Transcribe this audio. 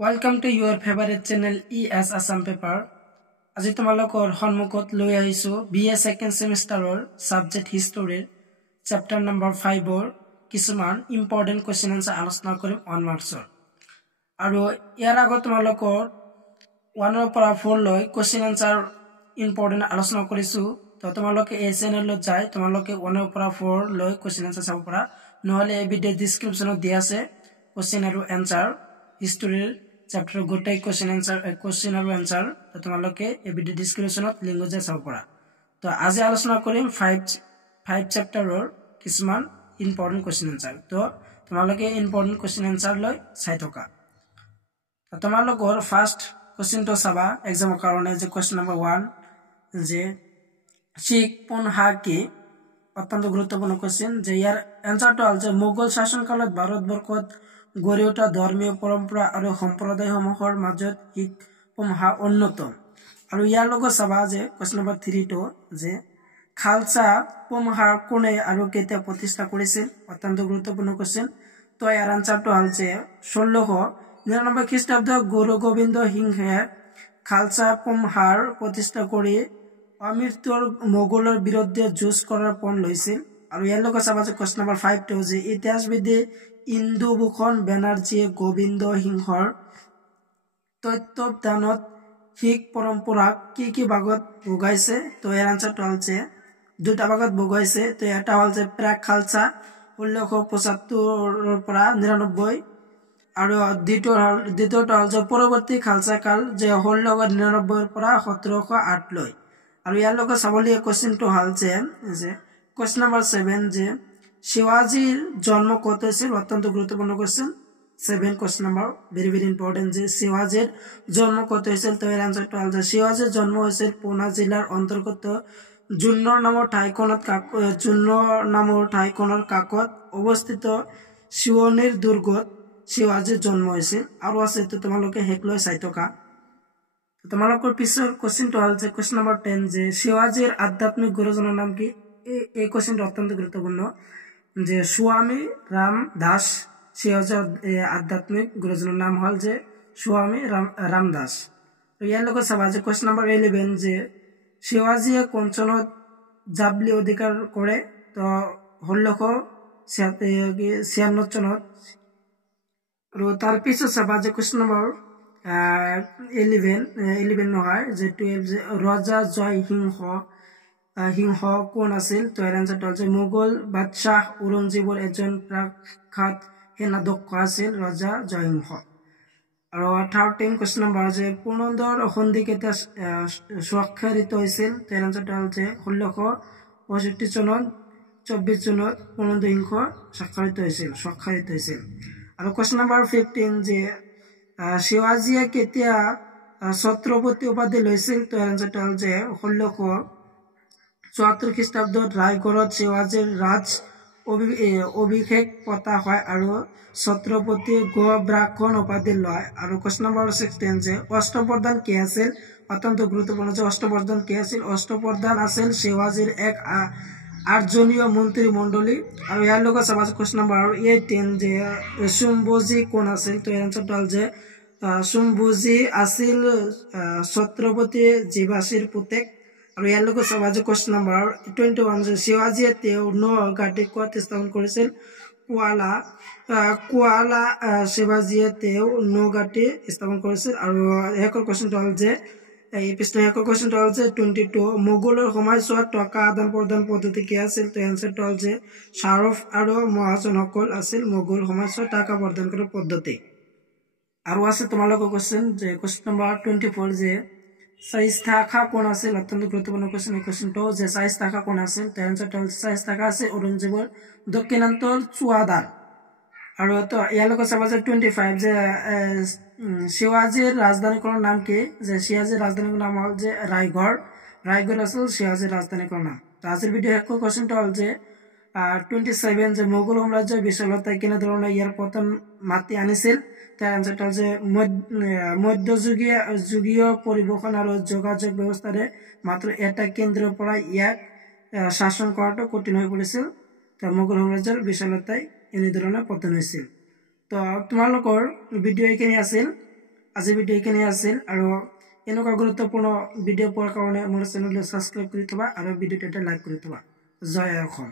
Welcome to your favorite channel ES Assam Paper. আজি তোমালোকৰ সন্মুখত লৈ আহিছো BA second semester subject history chapter number 5 কিছুমান important question answer আলোচনা কৰিম 1 marks আৰু ইয়াৰ আগত তোমালোকৰ 1 ৰ পৰা 4 লৈ question answer important আলোচনা কৰিছো তো তোমালোকে এই চেনেলত যাই তোমালোকে 1 ৰ পৰা 4 লৈ question answer চাব পাৰা নহলে এই ভিডিও ডেসক্ৰিপচনত দিয়া আছে question আৰু answer history chapter gotai question and answer to তোমালোকে এই ভিডিও ডেসক্ৰিপচনত লিংক আছে চাব পাৰা তো আজি আলোচনা কৰিম 5 chapter কিছুমান important question answer তো তোমালোকে important question answer লৈ চাই থকা তো তোমালোকৰ ফাৰ্স্ট question তো চাবা এক্সামৰ কাৰণে যে question number 1 যে শিখ পনহা কি অত্যন্ত গুৰুত্বপূৰ্ণ question যে ইয়াৰ answer তো হল যে মোগল শাসনকালত ভাৰতবৰ্ষত গড়ে ওঠা ধৰ্মীয় পৰম্পৰা আৰু সম্প্ৰদায়সমূহৰ মাজত শিখ পমহা অন্যতম আৰু ইয়াৰ লগত চাবা যে question number 3 তো যে খালসা পমহাৰ কোনে আৰু কেতিয়া প্ৰতিষ্ঠা কৰিছিল অত্যন্ত গুৰুত্বপূৰ্ণ question তো ইয়াৰ আনসাৰ তো হল যে 1699 খ্ৰীষ্টাব্দ গুৰু গোবিন্দ সিংহে খালসা পমহাৰ প্ৰতিষ্ঠা কৰি অমৃতৰ মোগলৰ বিৰুদ্ধে যুঁজ কৰাৰ পণ লৈছিল আৰু ইয়াৰ লগত চাবা যে question number 5 তো যে ইতিহাসবিদে ইন্দুভূষণ বেনাৰ্জীয়ে গোবিন্দ সিংহৰ তত্ত্বাৱধানত শিখ পৰম্পৰা কি ভাগত ভগাইছে তো এৰ আনসাৰটা হচ্ছে দুটা ভাগত ভগাইছে তো এটা হচ্ছে প্ৰাক খালসা 1675 পৰা 99 আৰু দ্বিতীয়টা হল যে পৰৱৰ্তী খালসা কাল যে 1699 পৰা 1708 লৈ আৰু ইয়াৰ লগত চাবলীয়া কোৱেশ্চনটো হল যে কোৱেশ্চন নম্বৰ 7 যে শিৱাজীৰ জন্ম কত হৈছিল অত্যন্ত গুৰুত্বপূৰ্ণ question 7 question number very important যে শিৱাজীৰ জন্ম কত হৈছিল তো এৰ আনসাৰটো হল যে শিৱাজীৰ জন্ম হৈছিল পুনা জিলাৰ অন্তৰ্গত জুন্নৰ নামৰ ঠাইখনৰ কাকত অৱস্থিত শিৱনীৰ দুৰ্গত শিৱাজীৰ জন্ম হৈছিল আৰু আছে তো তোমালোকে হেক লৈ চাই থকা তোমালোকৰ পিছৰ কোৱেশ্চনটো হল যে কোৱেশ্চন নম্বৰ 10 যে শিৱাজীৰ আধ্যাত্মিক গুৰুজনৰ নাম কি এই কোৱেশ্চনটো অত্যন্ত গুৰুত্বপূৰ্ণ যে স্বামী ৰাম দাস শিৱাজীৰ আধ্যাত্মিক গুৰুজনৰ নাম হল যে স্বামী ৰাম দাস তো ইয়াৰ লগত চাবা যে কোৱেশ্চন নম্বৰ 11 যে শিৱাজীয়ে কোন চনত জাবলি অধিকাৰ কৰে তো 1696 চনত আৰু তাৰ পিছত চাবা যে কোৱেশ্চন নম্বৰ 11 নহয় যে 12 যে ৰজা জয় সিংহ কোন আছিল তো এৰ আনসাৰটা হচ্ছে মোগল বাদশাহ ঔৰঙ্গজেবৰ এজন প্ৰখ্যাত সেনাধ্যক্ষ আছিল ৰজা জয়সিংহ আৰু 13 কোৱেশ্চন নম্বৰ যে পুৰন্দৰ সন্ধি কেতিয়া স্বাক্ষৰিত হৈছিল তো এৰ আনসাৰটা হচ্ছে 1665 চনত 24 জুনত পুৰন্দৰ সিংহ স্বাক্ষৰিত হৈছিল আৰু কোৱেশ্চন নম্বৰ 15 যে শিৱাজীয়ে কেতিয়া ছত্ৰপতি উপাধি লৈছিল তো এৰ আনসাৰটা হল যে 1674 খ্ৰীষ্টাব্দত ৰায়গড়ত শিৱাজীৰ ৰাজ অভিষেক পতা হয় আৰু ছত্ৰপতি ব্ৰাহ্মণ উপাধি লয় আৰু কোৱেশ্চন নম্বৰ 16 যে অষ্টপ্ৰধান কি আছিল অত্যন্ত গুৰুত্বপূৰ্ণ যে অষ্টপ্ৰধান কি আছিল অষ্টপ্ৰধান আছিল শিৱাজীৰ এক 8জনীয় মন্ত্ৰী মণ্ডলী আৰু ইয়াৰ লগত চাবা কোৱেশ্চন নম্বৰ 18 যে শুম্ভজি কোন আছিল তো এৰ আনসাৰটা হল যে শুম্ভজি আছিল ছত্ৰপতি জীৱাজীৰ পুতেক আৰু ইয়াৰ লগত চাবা যে কোৱেশ্চন নম্বৰ 21 যে শিৱাজীয়ে তেওঁ নৌঘাটি ক'ত স্থাপন কৰিছিল কুৱালা শিৱাজীয়ে তেওঁ নৌঘাটি স্থাপন কৰিছিল আৰু হেকৰ কোৱেশ্চনটো হল যে এই পিছৰ হেকৰ কোৱেশ্চনটো হল যে 22 মোগলৰ সময়ছোৱাত টকা আদান প্ৰদান পদ্ধতি কি আছিল তো এনসাৰটো হল যে শাৰফ আৰু মহাজনসকল আছিল মোগল সময়ছোৱাত টকা প্ৰদান কৰাৰ পদ্ধতি আৰু আছে তোমালোকৰ কোৱেশ্চন যে কোৱেশ্চন নম্বৰ 24 যে শাইস্তা খাঁ কোন আছিল অত্যন্ত গুৰুত্বপূৰ্ণ কোৱেশ্চন এই কোৱেশ্চনটো যে শাইস্তা খাঁ কোন আছিল তো এনসাৰটো হল শাইস্তা খাঁ আছে ঔৰংজেবৰ দক্ষিণাঞ্চল চুৱাদাৰ আৰু তো ইয়াৰ লগত চাবা যে 25 যে শিৱাজীৰ ৰাজধানীখনৰ নাম কি যে শিৱাজীৰ ৰাজধানীৰ নাম হল যে ৰায়গড় আছিল শিৱাজীৰ ৰাজধানীখনৰ নাম তো আজিৰ ভিডিও হেকৰ কোৱেশ্চনটো হল যে 27 যে মোগল সাম্ৰাজ্যৰ বিশালতাই কেনেধৰণে ইয়াৰ পতন মাতি আনিছিল তাৰ আনসাৰটা হল যে মধ্যযুগীয় পৰিবহন আৰু যোগাযোগ ব্যৱস্থাৰে মাত্ৰ এটা কেন্দ্ৰৰ পৰা ইয়াক শাসন কৰাটো কঠিন হৈ পৰিছিল তো মোগল সাম্ৰাজ্যৰ বিশালতাই এনেধৰণে পতন হৈছিল তো তোমালোকৰ ভিডিও এইখিনি আছিল আজি ভিডিও এইখিনি আছিল আৰু এনেকুৱা গুৰুত্বপূৰ্ণ ভিডিও পোৱাৰ কাৰণে মোৰ চেনেলটো সাবস্ক্ৰাইব কৰি থবা আৰু ভিডিওটো এটা লাইক কৰি থবা জয় অসম।